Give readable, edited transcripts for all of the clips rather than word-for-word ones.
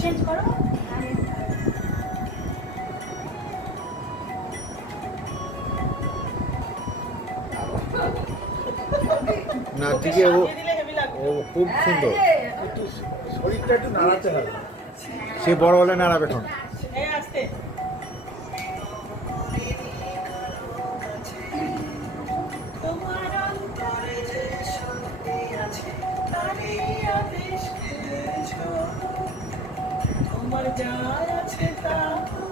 Change করো। না ঠিক ও ও খুব সুন্দর। শরীরটা একটু নাড়াতে হবে। সে বড় হলে নাড়াবে এখন। তোমার যা আছে তা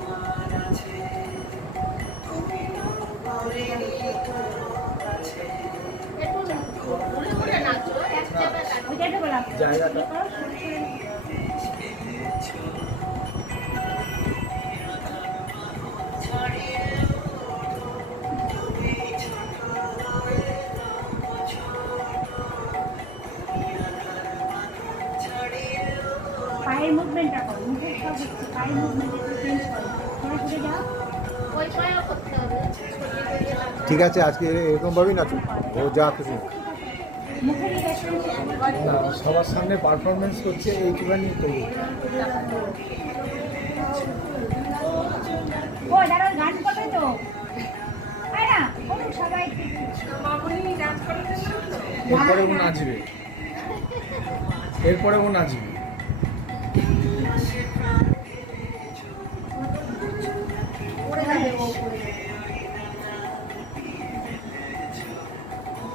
আমার আছে, তুমি তো মরেনি কারো কাছে। জায়গাটা পায়ের মুভমেন্টটা করো, মুখের সব হচ্ছে পায়ের মুভমেন্ট একটু চেঞ্জ করো, ঘুরে ঘুরে যাও। ওই পায়েও করতে হবে। ঠিক আছে আজকে এরকম ভাবেই নাচো, ও যা খুশি। মুখের এক্সপ্রেশন না, সবার সামনে পারফরমেন্স করছে এইটুখানি করবো। ও দাঁড়াও, গান করবে তো তাই না? করুন সবাই। এরপরে ও নাচবে, এরপরে ও নাচবে। পড়ে যাবে ও,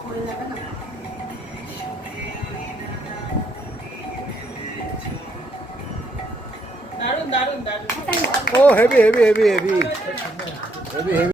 পড়ে যাবে না। দারুণ দারুণ দারুণ। ও heavy heavy heavy heavy heavy heavy.